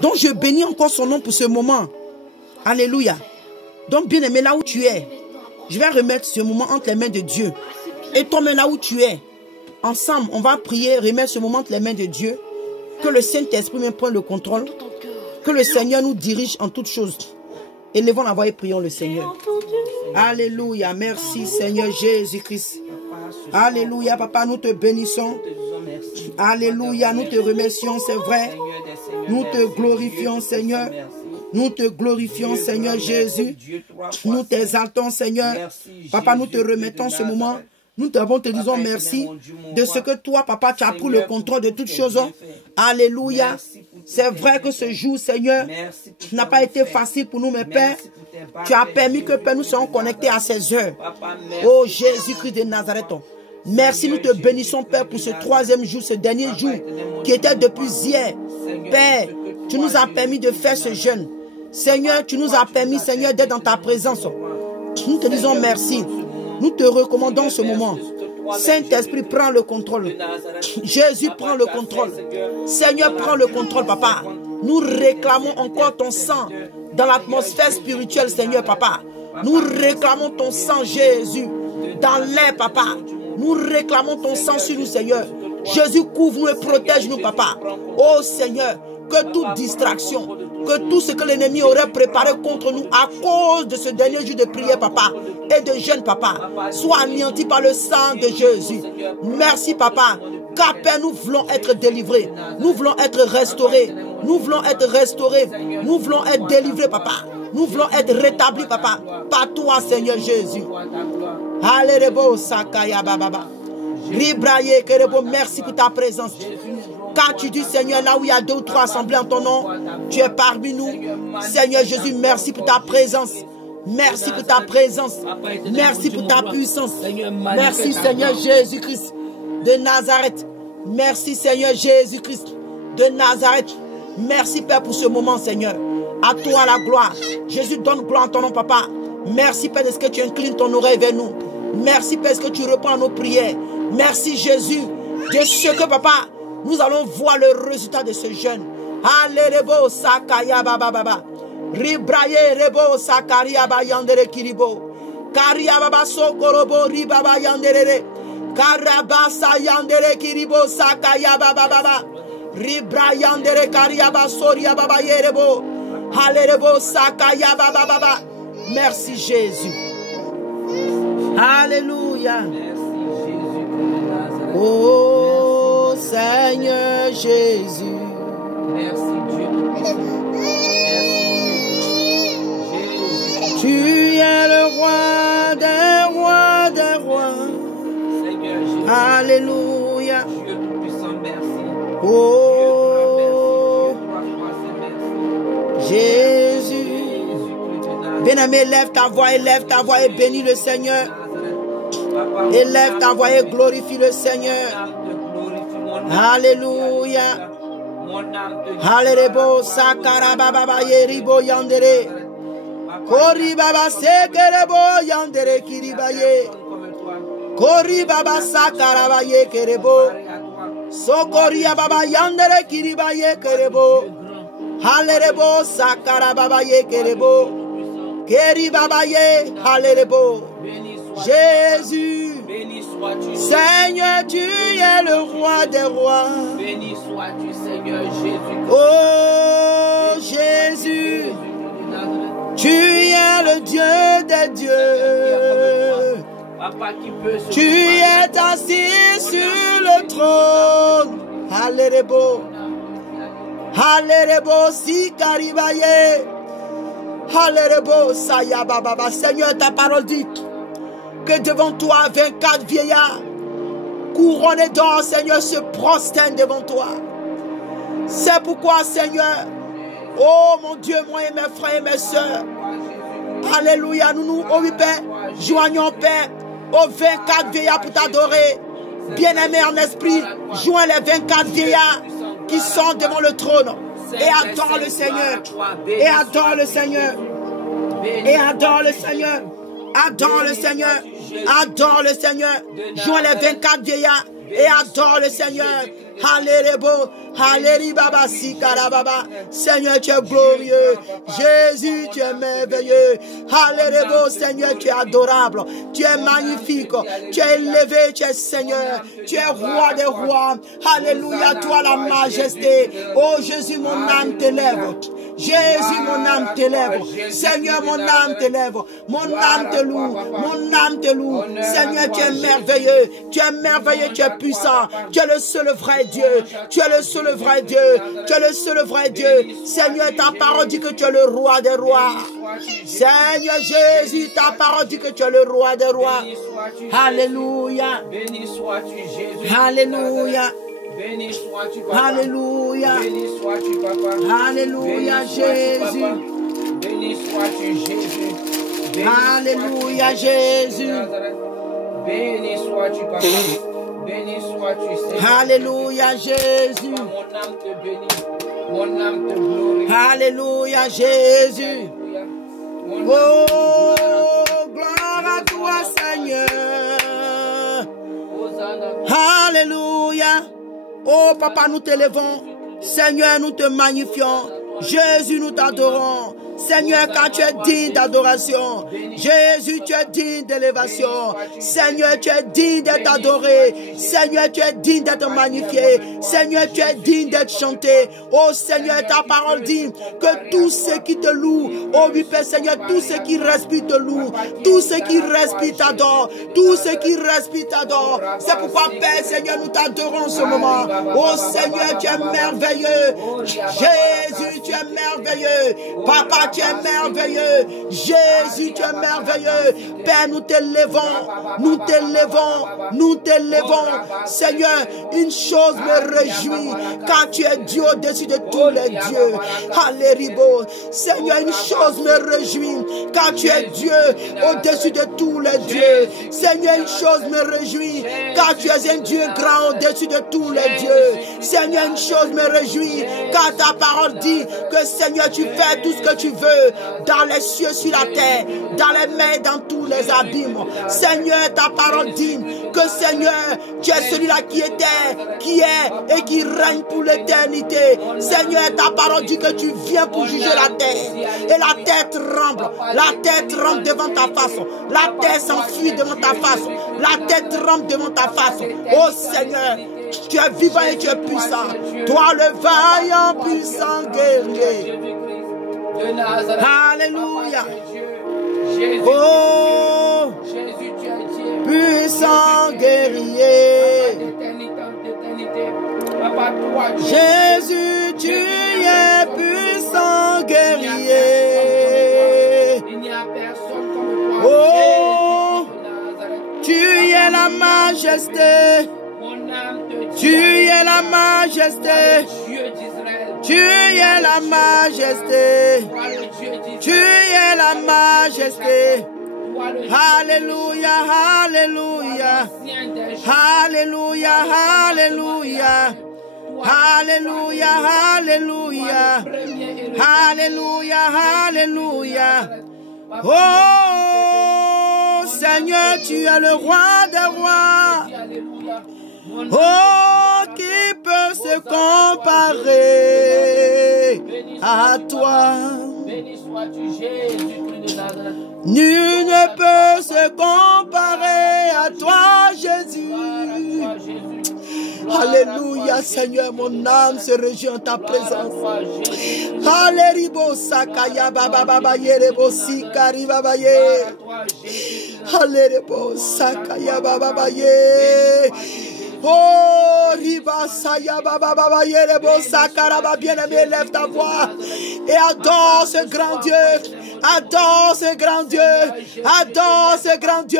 Donc je bénis encore son nom pour ce moment. Alléluia. Donc bien-aimé, là où tu es, je vais remettre ce moment entre les mains de Dieu. Et toi-même là où tu es, ensemble, on va prier, remettre ce moment entre les mains de Dieu. Que le Saint-Esprit me prenne le contrôle. Que le Seigneur nous dirige en toutes choses. Élevons la voix et prions le Seigneur. Alléluia. Merci Seigneur Jésus-Christ. Alléluia, papa, nous te bénissons. Alléluia, nous te remercions, c'est vrai. Nous te glorifions, Seigneur. Nous te glorifions, Seigneur Jésus. Nous t'exaltons, Seigneur. Papa, nous te remettons ce moment. Nous te disons merci de ce que toi, papa, tu as pris le contrôle de toutes choses. Alléluia. C'est vrai que ce jour, Seigneur, n'a pas été facile pour nous, mes pères. Tu as permis que, Père, nous soyons connectés à ces heures. Oh Jésus-Christ de Nazareth. Merci, nous te bénissons, Père, pour ce troisième jour, ce dernier jour, qui était depuis hier. Père, tu nous as permis de faire ce jeûne. Seigneur, tu nous as permis, Seigneur, d'être dans ta présence. Nous te disons merci. Nous te recommandons ce moment. Saint-Esprit, prends le contrôle. Jésus, prends le contrôle. Seigneur, prends le contrôle, papa. Nous réclamons encore ton sang dans l'atmosphère spirituelle, Seigneur, papa. Nous réclamons ton sang, Jésus, dans l'air, papa. Nous réclamons ton sang sur nous, Seigneur. Jésus, couvre-nous et protège-nous, papa. Oh, Seigneur, que toute distraction, que tout ce que l'ennemi aurait préparé contre nous à cause de ce dernier jour de prière, papa, et de jeûne, papa, soit anéanti par le sang de Jésus. Merci, papa, car Père, nous voulons être délivrés. Nous voulons être restaurés. Nous voulons être restaurés. Nous voulons être délivrés, papa. Nous voulons être rétablis, papa, par toi, Seigneur Jésus. Alléluia, Sakaya Baba. Ribraye Kerebo, merci pour ta présence. Quand tu dis, Seigneur, là où il y a 2 ou 3 assemblées en ton nom, tu es parmi nous. Seigneur Jésus, merci pour ta présence. Merci pour ta présence. Merci pour ta puissance. Merci, Seigneur Jésus-Christ de Nazareth. Merci, Seigneur Jésus-Christ de Nazareth. Merci, Père, pour ce moment, Seigneur. À toi la gloire. Jésus, donne gloire en ton nom, papa. Merci, Père, de ce que tu inclines ton oreille vers nous. Merci, Père, de ce que tu reprends nos prières. Merci, Jésus, de ce que, papa, nous allons voir le résultat de ce jeûne. Alléluia, Sakaya Baba Baba. Ribraye Rebo Sakaria Bayandere Kiribo. Karia Baba Sokorobo Ribaba Yandere. Karabasa Yandere Kiribo Sakaya Baba Baba. Ribrayandere Karia Basoria Baba Yerebo. Alléluia, Sakaya Baba Baba. Merci Jésus. Alléluia. Oh Seigneur Jésus. Merci Dieu. Merci Dieu. Tu es le roi des rois des rois. Seigneur Jésus. Alléluia. Dieu tout-puissant, merci. Oh Jésus. Bien-aimé, élève ta voix et bénis le Seigneur. Élève ta voix et glorifie le Seigneur. Alléluia. Alléluia. Sakara baba yeribo yandere. Kori baba sekerebo yandere kiribaye. Kori baba sakara baye kerebo. Sokori baba yandere kiribaye kerebo. Alléluia. Sakara baba ye kerebo. Keri baba ye. Alléluia. Jésus, béni sois-tu, Seigneur, tu es le roi des rois. Béni sois-tu, Seigneur Jésus. Oh Jésus, tu es le Dieu des dieux. Papa qui peut se tu es assis sur le trône. Alléluia. Alléluia, si karibaye. Alléluia, saya baba. Seigneur, ta parole dit que devant toi, 24 vieillards couronnés d'or, Seigneur, se prosternent devant toi. C'est pourquoi, Seigneur, oh mon Dieu, moi et mes frères et mes soeurs, alléluia, nous, oh oui, Père, joignons, Père, aux 24 vieillards pour t'adorer. Bien-aimés en esprit, joins les 24 vieillards qui sont devant le trône et adore le Seigneur. Et adore le Seigneur. Et adore le Seigneur. Adore le Seigneur. Adore le Seigneur. Joins les 24 vieillards et adore le Seigneur. Alléluia. Seigneur, tu es glorieux. Jésus, tu es merveilleux. Alléluia. Seigneur, tu es adorable. Tu es magnifique. Tu es élevé, tu es Seigneur. Tu es roi des rois. Alléluia, toi la majesté. Oh Jésus, mon âme t'élève. Jésus, mon âme t'élève. Seigneur, mon âme t'élève. Mon âme te loue. Mon âme te loue. Seigneur, tu es merveilleux. Tu es merveilleux, tu es puissant. Tu es le seul vrai Dieu. Tu es le seul vrai Dieu. Tu es le seul vrai Dieu. Seigneur, ta parole dit que tu es le roi des rois. Seigneur Jésus, ta parole dit que tu es le roi des rois. Alléluia. Béni sois-tu, Jésus. Alléluia. Béni sois-tu, Papa. Alléluia. Béni sois-tu, Papa. Alléluia, Béni sois-tu, Jésus. Papa. Béni sois-tu, Jésus. Béni Alléluia, sois-tu, Jésus. Nazareth. Béni sois-tu, Papa. Béni sois-tu, Seigneur. Alléluia, Jésus. Mon âme te bénit. Mon âme te glorifie. Alléluia, Jésus. Alléluia. Mon âme Oh, gloire à toi, Seigneur. Hosanna. Alléluia. Oh, Papa, nous t'élevons. Seigneur, nous te magnifions. Jésus, nous t'adorons. Seigneur, car tu es digne d'adoration. Jésus, tu es digne d'élévation. Seigneur, tu es digne d'être adoré. Seigneur, tu es digne d'être magnifié. Seigneur, tu es digne d'être chanté. Oh Seigneur, ta parole dit que tous ceux qui te louent, oh oui Père Seigneur, tous ceux qui respirent te louent. Tous ceux qui respirent t'adorent. Tous ceux qui respirent t'adorent. C'est pourquoi Père Seigneur, nous t'adorons en ce moment. Oh Seigneur, tu es merveilleux. Jésus, tu es merveilleux. Papa, tu es merveilleux. Jésus, tu es merveilleux. Père, nous t'élevons. Nous t'élevons. Nous t'élevons. Seigneur, une chose me réjouit, car tu es Dieu au-dessus de tous les dieux. Alléluia. Seigneur, une chose me réjouit, car tu es Dieu au-dessus de tous les dieux. Seigneur, une chose me réjouit, car tu es un Dieu grand au-dessus de tous les dieux. Seigneur, une chose me réjouit, car ta parole dit que Seigneur, tu fais tout ce que tu veux dans les cieux, sur la terre, dans les mers, dans tous les abîmes. Seigneur, ta parole dit que Seigneur, tu es celui-là qui était, qui est et qui règne pour l'éternité. Seigneur, ta parole dit que tu viens pour juger la terre. Et la terre tremble. La terre tremble devant ta face. La terre s'enfuit devant ta face. La terre tremble devant ta face. Oh Seigneur, tu es vivant et tu es puissant. Toi le vaillant puissant guerrier. Alléluia. Oh, puissant guerrier. Jésus, tu es puissant guerrier. Oh, tu es la majesté. Tu es la majesté. Tu es la majesté. Tu es la majesté. Alléluia, alléluia. Alléluia, alléluia. Alléluia, alléluia. Alléluia, alléluia. Oh Seigneur, tu es le roi des rois. Oh, qui peut se comparer à toi? Nul ne peut se comparer à toi, Jésus. Alléluia, Seigneur, mon âme se réjouit en ta présence. Alléluia, sakaya baba baba yerebo sikari baba ye. Alléluia, sakaya baba baba ye. Oh, riba saya baba baba yerebo sakaraba, bien-aimé, lève ta voix et adore ce grand Dieu. Adore ce grand Dieu. Adore ce grand Dieu,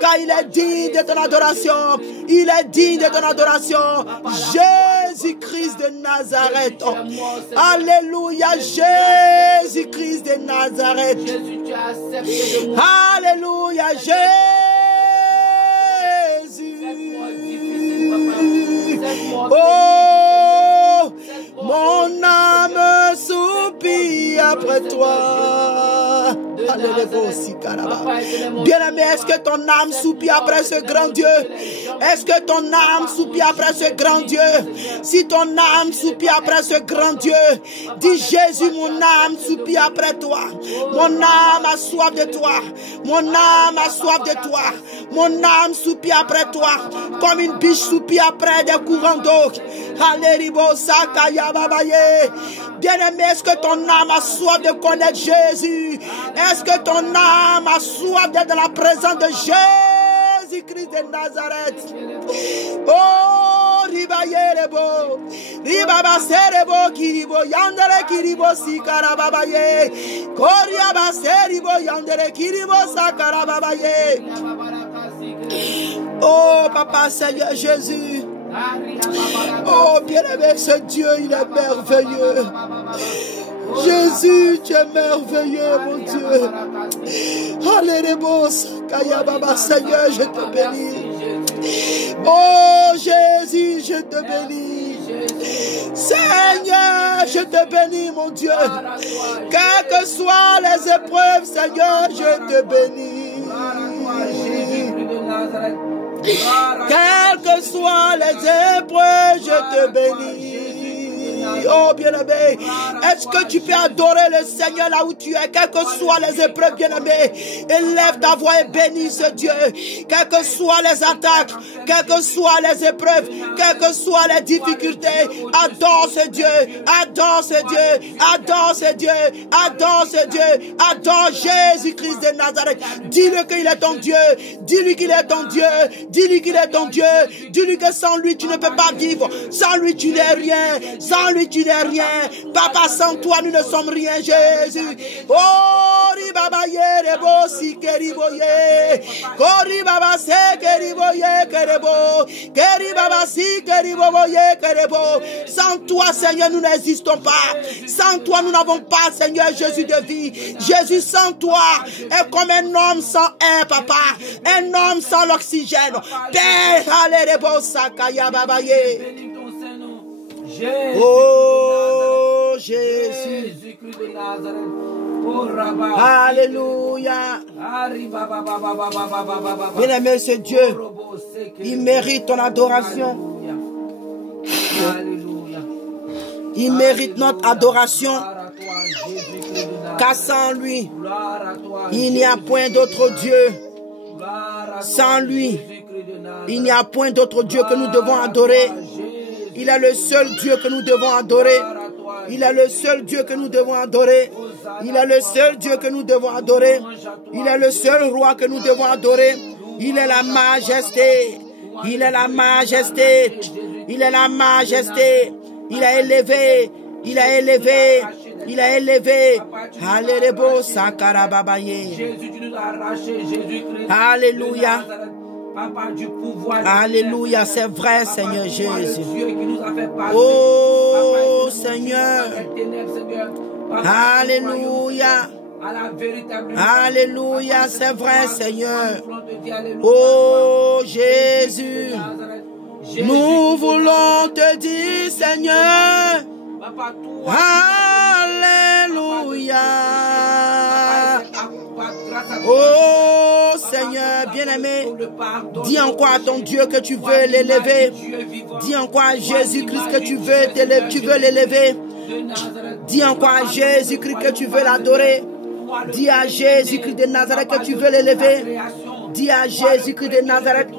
car il est digne de ton adoration. Il est digne de ton adoration. Jésus-Christ de Nazareth. Alléluia, Jésus-Christ de Nazareth. Alléluia, Jésus. Oh, mon âme soupire après toi. Bien-aimé, est-ce que ton âme soupire après ce grand Dieu? Est-ce que ton âme soupire après ce grand Dieu? Si ton âme soupire après ce grand Dieu, dis Jésus, mon âme soupire après toi. Mon âme a soif de toi. Mon âme a soif de toi. Mon âme soupire après toi. Comme une biche soupire après des courants d'eau. Bien-aimé, est-ce que ton âme a soif de connaître Jésus? Est-ce que ton âme a soif d'être dans la présence de Jésus-Christ de Nazareth? Oh, ribayerebo, ribabaserebo kiribo, yandere kiribo sikarababaye, koriabaseribo, yandere kiribo sakarababaye. Oh, Papa Seigneur Jésus. Oh, bien-aimé, ce Dieu, il est merveilleux. Jésus, tu es merveilleux, mon Dieu. Alléluia, Kayababa, Seigneur, je te bénis. Oh, Jésus, je te bénis. Seigneur, je te bénis, mon Dieu. Quelles que soient les épreuves, Seigneur, je te bénis. Quelles que soient les épreuves, je te bénis. Oh bien-aimé, est-ce que tu peux adorer le Seigneur là où tu es, quelles que soient les épreuves, bien-aimé? Élève ta voix et bénis ce Dieu. Quelles que soient les attaques, quelles que soient les épreuves, quelles que soient les difficultés, adore ce Dieu, adore ce Dieu, adore ce Dieu, adore ce Dieu, adore Jésus-Christ de Nazareth. Dis-lui qu'il est ton Dieu, dis-lui qu'il est ton Dieu, dis-lui qu'il est ton Dieu, dis-lui que sans lui tu ne peux pas vivre, sans lui tu n'es rien, sans lui tu n'es rien. Papa, sans toi nous ne sommes rien, Jésus. Oh, ribabaye rebo si keriboye, kori baba se keriboye kerebo, keri baba si keriboye kerebo. Sans toi, Seigneur, nous n'existons pas. Sans toi, nous n'avons pas, Seigneur Jésus, de vie. Jésus, sans toi, est comme un homme sans air, Papa, un homme sans l'oxygène. Père, allez rebo sakaya babaye. Oh Jésus, alléluia. Bien-aimé, ce Dieu, il mérite ton adoration. Il mérite notre adoration. Car sans lui, il n'y a point d'autre Dieu. Sans lui, il n'y a point d'autre Dieu que nous devons adorer. Il est le seul Dieu que nous devons adorer. Il est le seul Dieu que nous devons adorer. Il est le seul Dieu que nous devons adorer. Il est le seul roi que nous devons adorer. Il est la majesté. Il est la majesté. Il est la majesté. Il est élevé. Il est élevé. Il est élevé. Alléluia. Sakarababaye. Alléluia. Alléluia, c'est vrai, Seigneur Jésus. Oh Seigneur. Alléluia. Alléluia, c'est vrai, Seigneur. Oh Jésus. Nous voulons te dire, Seigneur. Alléluia. Oh Seigneur bien-aimé, dis encore à ton Dieu que tu veux l'élever. Dis encore à Jésus-Christ que tu veux l'élever. Dis encore à Jésus-Christ que tu veux l'adorer. Dis à Jésus-Christ de Nazareth que tu veux l'élever. Dis à Jésus-Christ de Nazareth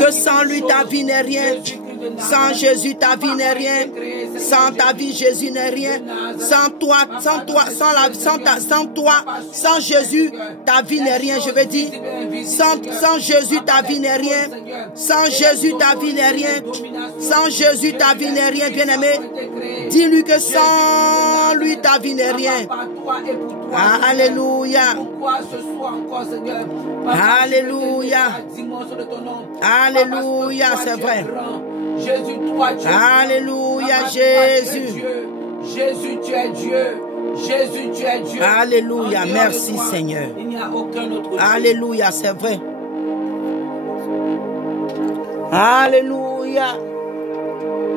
que sans lui ta vie n'est rien. Sans Jésus, ta vie n'est rien. Sans ta vie, Jésus n'est rien. Sans toi, sans Jésus, ta vie n'est rien. Je veux dire, sans Jésus, ta vie n'est rien. Sans Jésus, ta vie n'est rien. Sans Jésus, ta vie n'est rien, bien-aimé. Dis-lui que sans lui, ta vie n'est rien. Alléluia. Alléluia. Alléluia, c'est vrai. Jésus, toi, tu es Alléluia, Jésus. Jésus, tu es Dieu. Jésus, tu es Dieu. Alléluia, merci Seigneur. Il n'y a aucun autre Dieu. Alléluia, c'est vrai. Alléluia.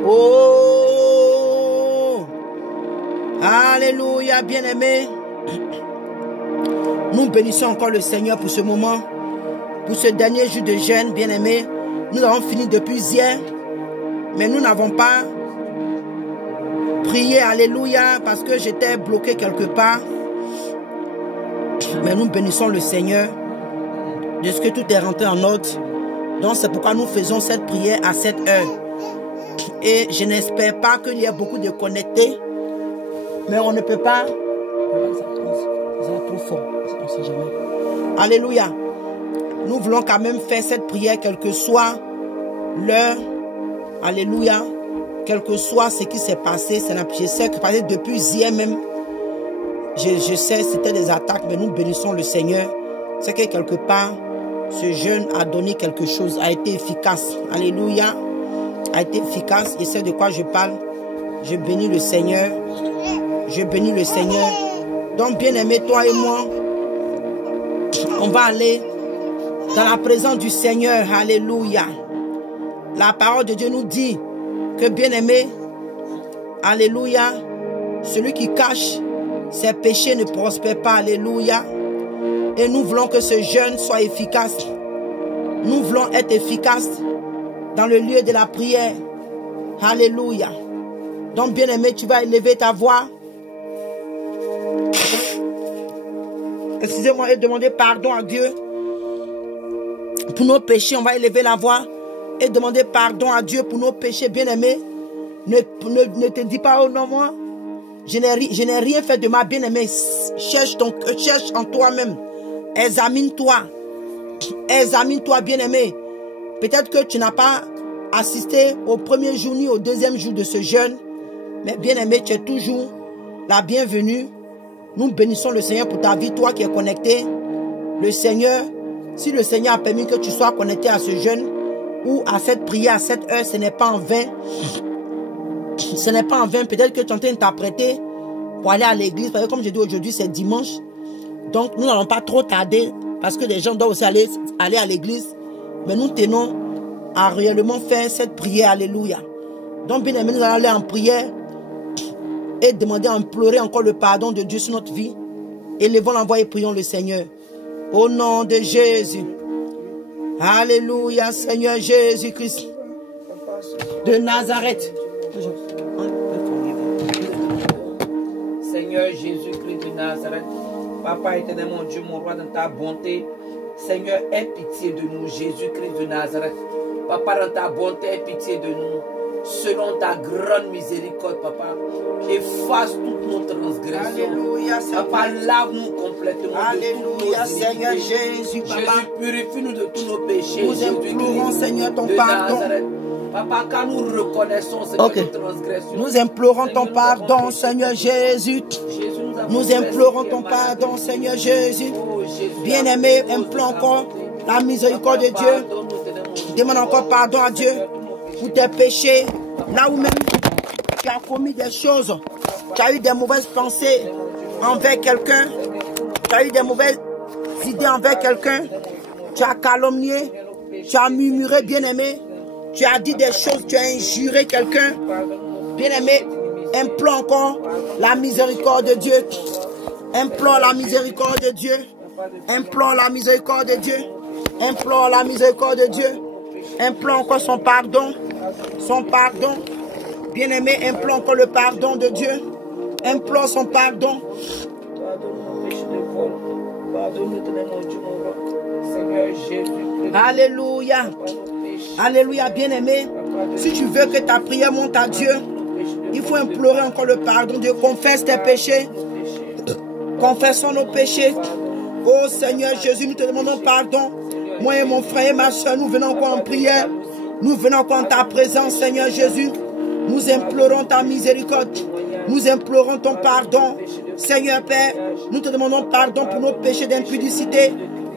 Oh. Alléluia, bien-aimé. Nous bénissons encore le Seigneur pour ce moment. pour ce dernier jour de jeûne, bien-aimés. Nous avons fini depuis hier, mais nous n'avons pas prié, alléluia, parce que j'étais bloqué quelque part. Mais nous bénissons le Seigneur de ce que tout est rentré en ordre. Donc c'est pourquoi nous faisons cette prière à cette heure. Et je n'espère pas qu'il y ait beaucoup de connectés, mais on ne peut pas. Trop fort. Alléluia. Nous voulons quand même faire cette prière, quelle que soit l'heure. Alléluia. Quel que soit ce qui s'est passé, je sais que depuis hier même, je sais c'était des attaques, mais nous bénissons le Seigneur. C'est que quelque part, ce jeûne a donné quelque chose, a été efficace. Alléluia. A été efficace. Et c'est de quoi je parle. Je bénis le Seigneur. Je bénis le Seigneur. Donc, bien-aimé, toi et moi, on va aller dans la présence du Seigneur. Alléluia. La parole de Dieu nous dit que, bien-aimé, alléluia, celui qui cache ses péchés ne prospère pas. Alléluia. Et nous voulons que ce jeûne soit efficace. Nous voulons être efficaces dans le lieu de la prière. Alléluia. Donc, bien-aimé, tu vas élever ta voix. Excusez-moi et demander pardon à Dieu pour nos péchés. On va élever la voix et demander pardon à Dieu pour nos péchés, bien-aimés. Ne te dis pas, oh non, moi, je n'ai rien fait de mal, bien-aimé. Cherche en toi-même. Examine-toi. Examine-toi, bien-aimé. Peut-être que tu n'as pas assisté au premier jour ni au deuxième jour de ce jeûne. Mais bien-aimé, tu es toujours la bienvenue. Nous bénissons le Seigneur pour ta vie, toi qui es connecté. Le Seigneur, si le Seigneur a permis que tu sois connecté à ce jeûne ou à cette prière, à cette heure, ce n'est pas en vain. Ce n'est pas en vain. Peut-être que tu es en train de t'apprêter pour aller à l'église. Parce que comme je dis aujourd'hui, c'est dimanche. Donc, nous n'allons pas trop tarder parce que les gens doivent aussi aller à l'église. Mais nous tenons à réellement faire cette prière. Alléluia. Donc, bien aimé, nous allons aller en prière et demander, implorer encore le pardon de Dieu sur notre vie. Élevons la voix et prions le Seigneur. Au nom de Jésus. Alléluia, Seigneur Jésus-Christ de Nazareth. Seigneur Jésus-Christ de Nazareth, Papa éternel, mon Dieu, mon roi, dans ta bonté, Seigneur, aie pitié de nous, Jésus-Christ de Nazareth. Papa, dans ta bonté, aie pitié de nous. Selon ta grande miséricorde, Papa, efface toutes nos transgressions. Alléluia, Papa, lave-nous complètement. Alléluia, de tous nos Seigneur iniquités. Jésus, Papa. Jésus, purifie-nous de tous nos péchés. Nous implorons, Seigneur, ton pardon. Papa, car nous reconnaissons, Seigneur, nos transgressions. Nous implorons ton pardon, Seigneur Jésus. Nous implorons ton pardon, Seigneur Jésus. Bien-aimé, implore encore la miséricorde de Dieu. Demande encore pardon à Dieu pour tes péchés. Là où même tu as commis des choses, tu as eu des mauvaises pensées envers quelqu'un, tu as eu des mauvaises idées envers quelqu'un, tu as calomnié, tu as murmuré, bien-aimé, tu as dit des choses, tu as injuré quelqu'un, bien-aimé, implore encore la miséricorde de Dieu. Implore la miséricorde de Dieu. Implore la miséricorde de Dieu. Implore la miséricorde de Dieu. Implore encore son pardon. Son pardon. Bien-aimé, implore encore le pardon de Dieu. Implore son pardon. Alléluia. Alléluia, bien-aimé. Si tu veux que ta prière monte à Dieu, il faut implorer encore le pardon de Dieu. Confesse tes péchés. Confessons nos péchés. Oh Seigneur Jésus, nous te demandons pardon. Moi et mon frère et ma soeur, nous venons encore en prière. Nous venons encore en ta présence, Seigneur Jésus. Nous implorons ta miséricorde. Nous implorons ton pardon. Seigneur Père, nous te demandons pardon pour nos péchés d'impudicité,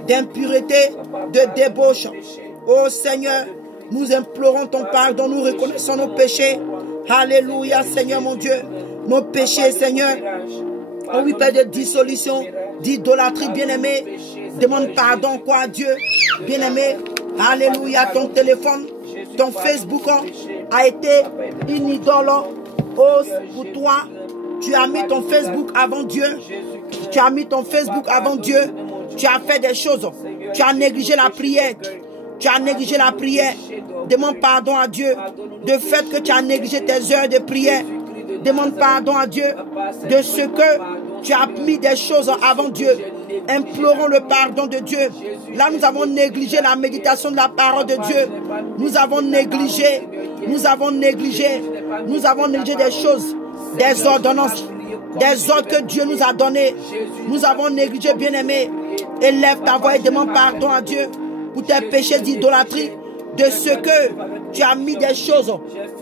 d'impureté, de débauche. Oh Seigneur, nous implorons ton pardon. Nous reconnaissons nos péchés. Alléluia, Seigneur mon Dieu. Nos péchés, Seigneur. Oh oui, Père, de dissolution, d'idolâtrie, bien-aimé. Demande pardon, quoi, à Dieu, bien-aimé. Alléluia, ton téléphone, ton Facebook a été une idole. Oh, pour toi, tu as mis ton Facebook avant Dieu. Tu as mis ton Facebook avant Dieu. Tu as fait des choses Tu as négligé la prière. Tu as négligé la prière. Demande pardon à Dieu de fait que tu as négligé tes heures de prière. Demande pardon à Dieu de ce que tu as mis des choses avant Dieu. Implorons le pardon de Dieu. Là, nous avons négligé la méditation de la parole de Dieu. Nous avons négligé des choses, des ordonnances, des ordres que Dieu nous a donnés. Nous avons négligé, bien-aimé. Élève ta voix et demande pardon à Dieu pour tes péchés d'idolâtrie, de ce que tu as mis des choses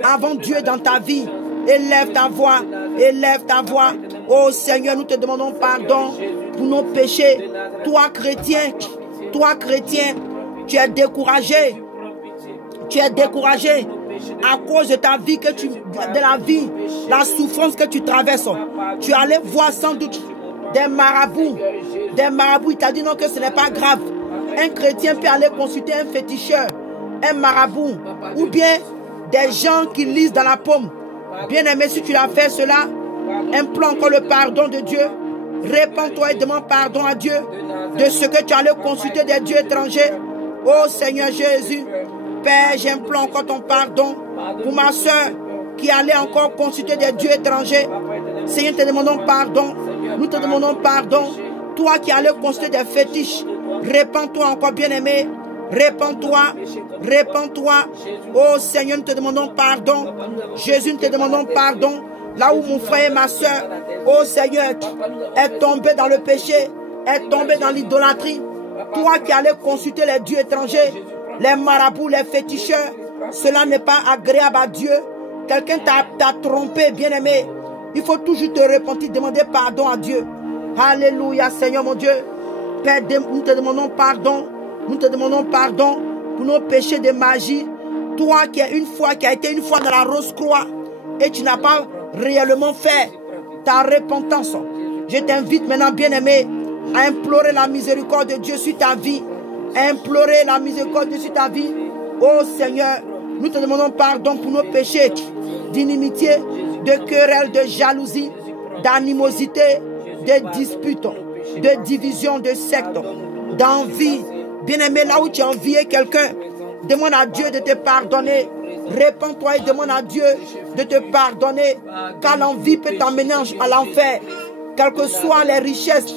avant Dieu dans ta vie. Élève ta voix, élève ta voix. Oh Seigneur, nous te demandons pardon pour nos péchés. Toi chrétien, tu es découragé. Tu es découragé à cause de ta vie, de la vie, la souffrance que tu traverses. Tu allais voir sans doute des marabouts. Il t'a dit non, que ce n'est pas grave. Un chrétien peut aller consulter un féticheur, un marabout, ou bien des gens qui lisent dans la paume. Bien-aimé, si tu l'as fait cela, implore encore le pardon de Dieu. Répands-toi et demande pardon à Dieu de ce que tu allais consulter des dieux étrangers. Oh Seigneur Jésus, Père, j'implore encore ton pardon pour ma soeur qui allait encore consulter des dieux étrangers. Seigneur, te demandons pardon. Nous te demandons pardon. Toi qui allais consulter des fétiches, répands-toi encore, bien-aimé. Répands-toi, répands-toi. Oh Seigneur, nous te demandons pardon. Jésus, nous te demandons pardon. Là où mon frère et ma soeur, oh Seigneur, est tombé dans le péché, est tombé dans l'idolâtrie. Toi qui allais consulter les dieux étrangers, les marabouts, les féticheurs, cela n'est pas agréable à Dieu. Quelqu'un t'a trompé, bien-aimé. Il faut toujours te repentir, demander pardon à Dieu. Alléluia, Seigneur mon Dieu. Père, nous te demandons pardon. Nous te demandons pardon pour nos péchés de magie. Toi qui as été une fois dans la rose croix et tu n'as pas réellement fait ta repentance. Je t'invite maintenant, bien-aimé, à implorer la miséricorde de Dieu sur ta vie. À implorer la miséricorde de Dieu sur ta vie. Oh Seigneur, nous te demandons pardon pour nos péchés d'inimitié, de querelle, de jalousie, d'animosité, de dispute, de division, de secte, d'envie. Bien-aimé, là où tu as envié quelqu'un, demande à Dieu de te pardonner. Répands-toi et demande à Dieu de te pardonner, car l'envie peut t'emmener à l'enfer. Quelles que soient les richesses,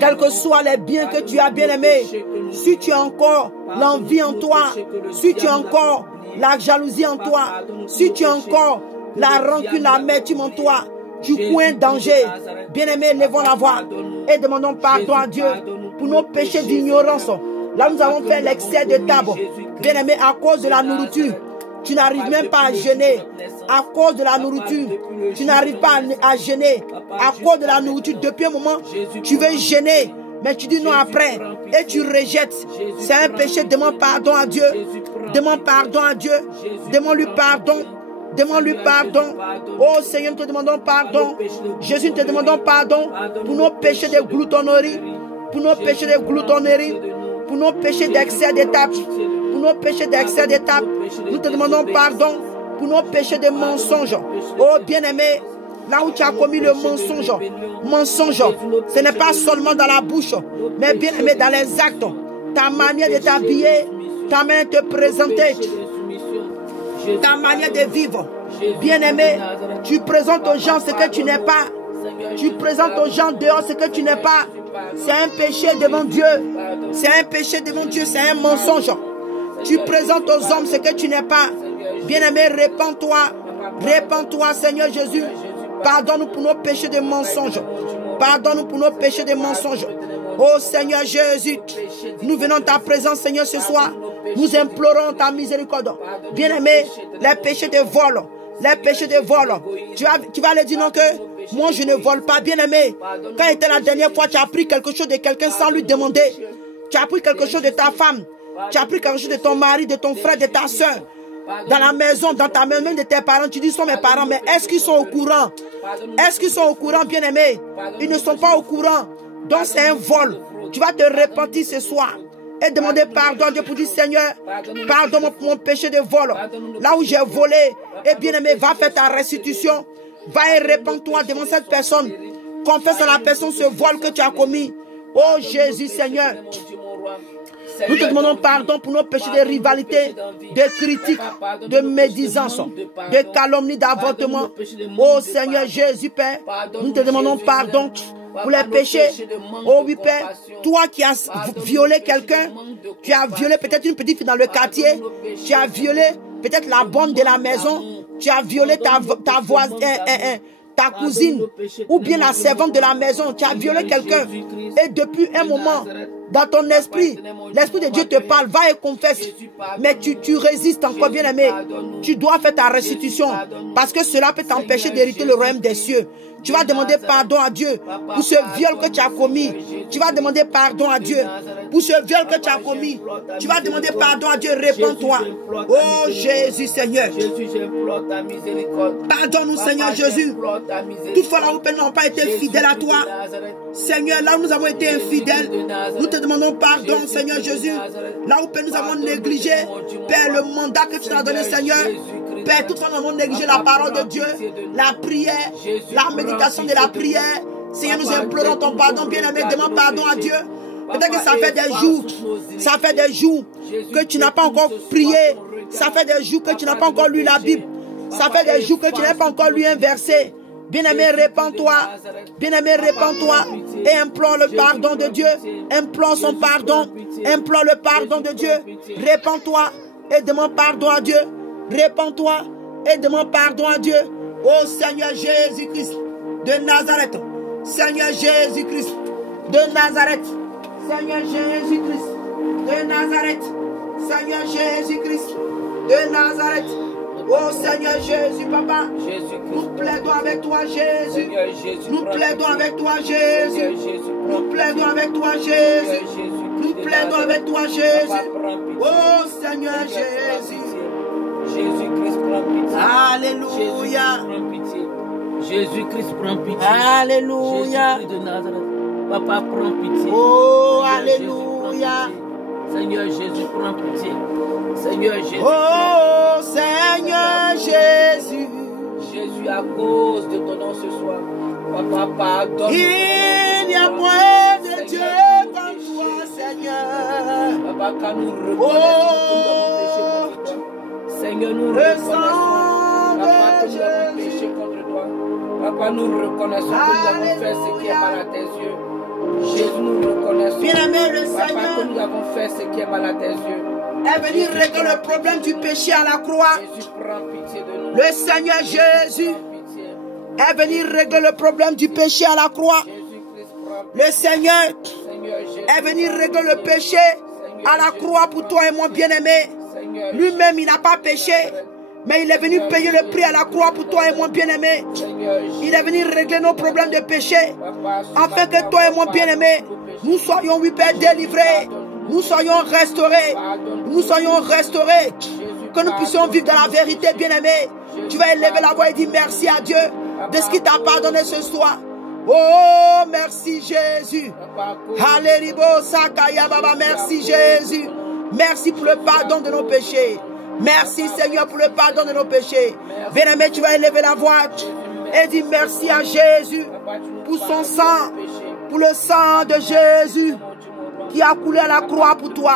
quels que soient les biens que tu as, bien-aimé, si tu as encore l'envie en toi, si tu as encore la jalousie en toi, si tu as encore la rancune, l'amertume en toi, tu cours un danger. Bien-aimé, levons la voix et demandons pardon à Dieu pour nos péchés d'ignorance. Là, nous avons fait l'excès de table. Bien-aimé, à cause de la nourriture, tu n'arrives même pas à jeûner. À cause de la nourriture, tu n'arrives pas à jeûner. À cause de la nourriture, depuis un moment, tu veux jeûner. Mais tu dis non après. Et tu rejettes. C'est un péché. Demande pardon à Dieu. Demande pardon à Dieu. Demande-lui pardon. Demande-lui pardon. Oh Seigneur, nous te demandons pardon. Jésus, nous te demandons pardon pour nos péchés de gloutonnerie. Pour nos péchés de gloutonnerie. Pour nos péchés d'excès d'étapes. Pour nos péchés d'excès d'étapes. Nous te demandons pardon pour nos péchés de mensonges. Oh bien-aimé, là où tu as commis le mensonge, ce n'est pas seulement dans la bouche, mais bien-aimé dans les actes. Ta manière de t'habiller, ta manière de te présenter, ta manière de vivre. Bien-aimé, tu présentes aux gens ce que tu n'es pas. Tu présentes aux gens dehors ce que tu n'es pas. C'est un péché devant Dieu. C'est un péché devant Dieu, c'est un mensonge. Tu présentes aux hommes ce que tu n'es pas. Bien-aimé, répands-toi. Répands-toi, Seigneur Jésus. Pardonne-nous pour nos péchés de mensonges. Pardonne-nous pour nos péchés de mensonges. Oh Seigneur Jésus, nous venons à ta présence, Seigneur, ce soir. Nous implorons ta miséricorde. Bien-aimé, les péchés de vol. Les péchés de vol. Tu vas aller dire non que moi je ne vole pas. Bien-aimé, quand était la dernière fois tu as pris quelque chose de quelqu'un sans lui demander. Tu as pris quelque chose de ta femme. Tu as pris quelque chose de ton mari, de ton frère, de ta soeur. Dans la maison, dans ta maison, même de tes parents. Tu dis, ce sont mes parents, mais est-ce qu'ils sont au courant? Est-ce qu'ils sont au courant, bien-aimés? Ils ne sont pas au courant. Donc c'est un vol. Tu vas te repentir ce soir et demander pardon à Dieu pour dire, Seigneur, pardonne-moi pour mon péché de vol. Là où j'ai volé, et bien-aimé, va faire ta restitution. Va et répands-toi devant cette personne. Confesse à la personne ce vol que tu as commis. Oh Jésus, Seigneur. Nous te demandons pardon pour nos péchés de rivalité, de critique, de médisance, de calomnie, d'avortement. Oh Seigneur Jésus, Père, nous te demandons pardon pour les péchés. Oh oui, Père, toi qui as violé quelqu'un, tu as violé peut-être une petite fille dans le quartier, tu as violé peut-être la bonne de la maison, tu as violé ta voisine, ta cousine, ou bien la servante de la maison, tu as violé quelqu'un. Et depuis un moment, dans ton esprit, l'Esprit de Dieu te parle, va et confesse. Mais tu résistes encore, bien aimé. Tu dois faire ta restitution, parce que cela peut t'empêcher d'hériter le royaume des cieux. Tu vas demander pardon à Dieu pour ce viol que tu as commis. Tu vas demander pardon à Dieu pour ce viol que tu as commis. Tu vas demander pardon à Dieu. Réponds-toi. Oh Jésus Seigneur. Pardonne-nous Seigneur Jésus. Toutefois là où nous n'avons pas été fidèles à toi. Seigneur, là où nous avons été infidèles, nous te demandons pardon Seigneur Jésus. Là où nous avons négligé, Père, le mandat que tu nous as donné Seigneur. Père, toutefois nous avons négligé la parole de Dieu, la prière, la méditation de la prière. Seigneur, nous implorons ton pardon, bien-aimé, demande pardon à Dieu. Peut-être que ça fait des jours que tu n'as pas encore prié. Ça fait des jours que tu n'as pas encore lu la Bible. Ça fait des jours que tu n'as pas encore lu un verset. Bien-aimé, répands-toi. Bien-aimé, répands-toi. Et implore le pardon de Dieu. Implore son pardon. Implore le pardon de Dieu. Répands-toi et demande pardon à Dieu. Répands-toi et demande pardon à Dieu. Oh Seigneur Jésus-Christ de Nazareth. Seigneur Jésus-Christ de Nazareth. Seigneur Jésus-Christ de Nazareth. Seigneur Jésus-Christ de Nazareth. Oh Seigneur Jésus, Papa, nous plaidons avec toi, Jésus. Nous plaidons avec toi, Jésus. Nous plaidons avec toi, Jésus. Nous plaidons avec toi, Jésus. Oh Seigneur Jésus. Jésus-Christ prend pitié. Alléluia. Jésus-Christ prend pitié. Alléluia. Jésus-Christ de Nazareth. Papa prend pitié. Oh Alléluia. Seigneur Jésus prend pitié. Seigneur Jésus. Oh Seigneur Jésus. Jésus, à cause de ton nom ce soir, Papa, pardonne. Il n'y a point de Dieu comme toi, Seigneur. Papa, quand nous reconnaissons que nous avons péché contre toi. Seigneur, nous reconnaissons. Papa, que nous avons péché contre toi. Papa, nous reconnaissons que nous avons fait ce qui est mal à tes yeux. Jésus, nous reconnaissons. Bien-aimé, le Papa, Seigneur que nous avons fait ce qui est mal à tes yeux. est venu régler le problème du péché à la croix. Jésus, prends pitié de nous. Le Seigneur Jésus est venu régler le problème du péché à la croix. Le Seigneur est venu régler le péché à la croix pour toi et moi, bien-aimé. Lui-même, il n'a pas péché, mais il est venu payer le prix à la croix pour toi et moi, bien-aimé. Il est venu régler nos problèmes de péché, afin que toi et moi, bien-aimé, nous soyons, oui, Père, délivrés. Nous soyons restaurés. Nous soyons restaurés. Que nous puissions vivre dans la vérité, bien-aimé. Tu vas élever la voix et dire merci à Dieu de ce qu'il t'a pardonné ce soir. Oh, merci Jésus. Alléluia, Sakaya Baba, merci Jésus. Merci pour le pardon de nos péchés. Merci Seigneur pour le pardon de nos péchés. Bien-aimé, tu vas élever la voix et dire merci à Jésus pour son sang, pour le sang de Jésus qui a coulé à la croix pour toi.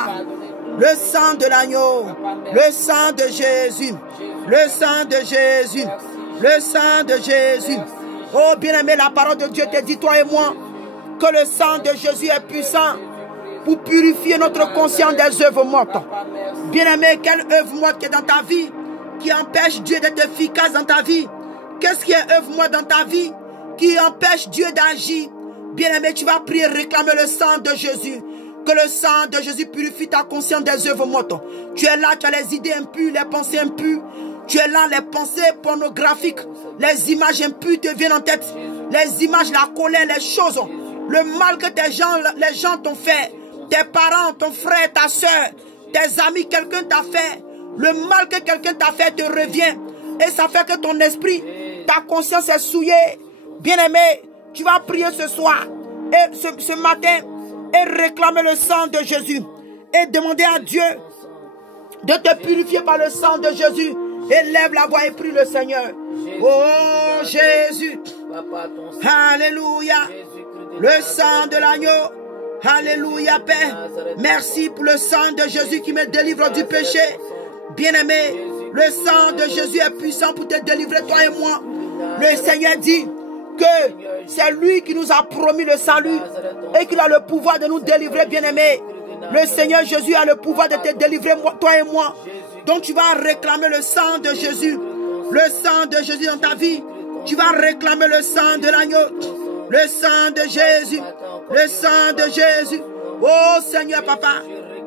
Le sang de l'agneau, le sang de Jésus, le sang de Jésus, le sang de Jésus. Oh bien-aimé, la parole de Dieu te dit, toi et moi, que le sang de Jésus est puissant pour purifier notre conscience des œuvres mortes. Bien-aimé, quelle œuvre morte qui est dans ta vie, qui empêche Dieu d'être efficace dans ta vie? Qu'est-ce qui est œuvre morte dans ta vie, qui empêche Dieu d'agir? Bien-aimé, tu vas prier, réclamer le sang de Jésus. Que le sang de Jésus purifie ta conscience des œuvres mortes. Tu es là, tu as les idées impures, les pensées impures. Tu es là, les pensées pornographiques, les images impures te viennent en tête. Les images, la colère, les choses, le mal que les gens t'ont fait. Tes parents, ton frère, ta soeur, tes amis, quelqu'un t'a fait. Le mal que quelqu'un t'a fait te revient. Et ça fait que ton esprit, ta conscience est souillée. Bien-aimé, tu vas prier ce soir et ce matin et réclamer le sang de Jésus. Et demander à Dieu de te purifier par le sang de Jésus. Élève la voix et prie le Seigneur. Oh Jésus. Alléluia. Le sang de l'agneau. Alléluia, Père. Merci pour le sang de Jésus qui me délivre du péché. Bien-aimé, le sang de Jésus est puissant pour te délivrer, toi et moi. Le Seigneur dit que c'est lui qui nous a promis le salut et qu'il a le pouvoir de nous délivrer, bien-aimé. Le Seigneur Jésus a le pouvoir de te délivrer, toi et moi. Donc tu vas réclamer le sang de Jésus. Le sang de Jésus dans ta vie. Tu vas réclamer le sang de l'agneau. Le sang de Jésus. Le sang de Jésus. Oh Seigneur Papa.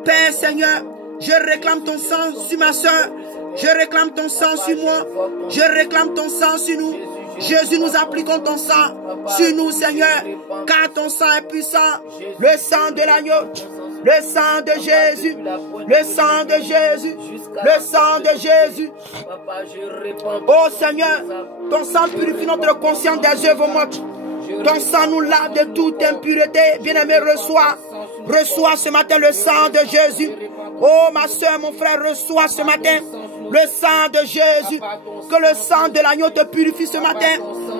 Père Seigneur. Je réclame ton sang sur ma soeur. Je réclame ton sang sur moi. Je réclame ton sang sur nous. Jésus, nous appliquons ton sang sur nous, Seigneur. Car ton sang est puissant. Le sang de l'agneau. Le sang de Jésus. Le sang de Jésus. Le sang de Jésus. Oh Seigneur, ton sang purifie notre conscience des œuvres mortes. Ton sang nous lave de toute impureté. Bien-aimé, reçois ce matin le sang de Jésus. Oh ma soeur, mon frère, reçois ce matin le sang de Jésus. Que le sang de l'agneau te purifie ce matin.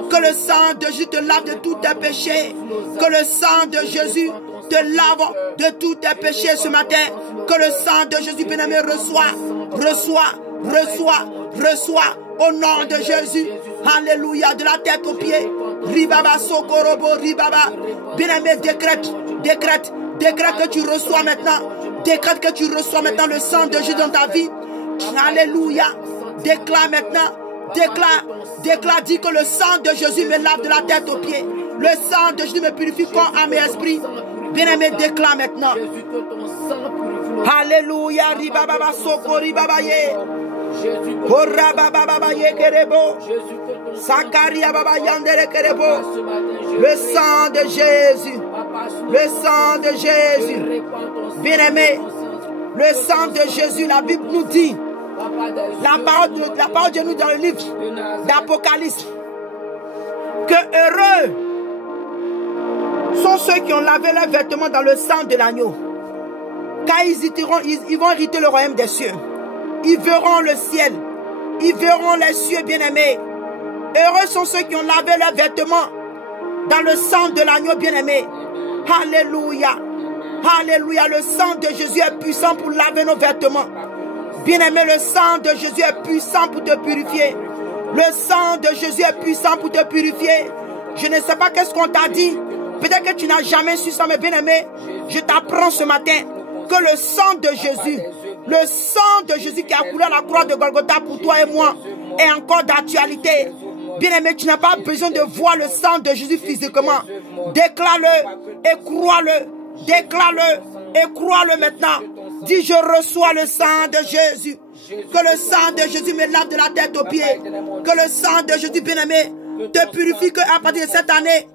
Que le sang de Jésus te lave de tous tes péchés. Que le sang de Jésus te lave de tous tes péchés ce matin. Que le sang de Jésus, bien-aimé, reçois au nom de Jésus. Alléluia, de la tête aux pieds. Ribaba sokorobo ribaba. Bien-aimé, décrète que tu reçois maintenant. Décrète que tu reçois maintenant le sang de Jésus dans ta vie. Alléluia. Déclare maintenant. Déclare, dis que le sang de Jésus me lave de la tête aux pieds. Le sang de Jésus me purifie corps, âme et esprit. Bien-aimé, déclare maintenant. Alléluia. Ribaba soko ribaba ye. Korra baba ye kerebo. Sakaria baba yandere kerebo. Le sang de Jésus. Le sang de Jésus. Bien-aimé, le sang de Jésus, la Bible nous dit, la parole de nous dans le livre d'Apocalypse, que heureux sont ceux qui ont lavé leurs vêtements dans le sang de l'agneau, car ils vont hériter le royaume des cieux. Ils verront le ciel, ils verront les cieux, bien-aimés. Heureux sont ceux qui ont lavé leurs vêtements dans le sang de l'agneau, bien-aimé. Alléluia. Alléluia, le sang de Jésus est puissant pour laver nos vêtements. Bien-aimé, le sang de Jésus est puissant pour te purifier. Le sang de Jésus est puissant pour te purifier. Je ne sais pas qu'est-ce qu'on t'a dit. Peut-être que tu n'as jamais su ça, mais bien-aimé, je t'apprends ce matin que le sang de Jésus qui a coulé à la croix de Golgotha pour toi et moi est encore d'actualité. Bien-aimé, tu n'as pas besoin de voir le sang de Jésus physiquement. Déclare-le et crois-le. Déclare-le et crois-le maintenant. Dis, je reçois le sang de Jésus. Que le sang de Jésus me lave de la tête aux pieds. Que le sang de Jésus, bien-aimé, te purifie qu'à partir de cette année,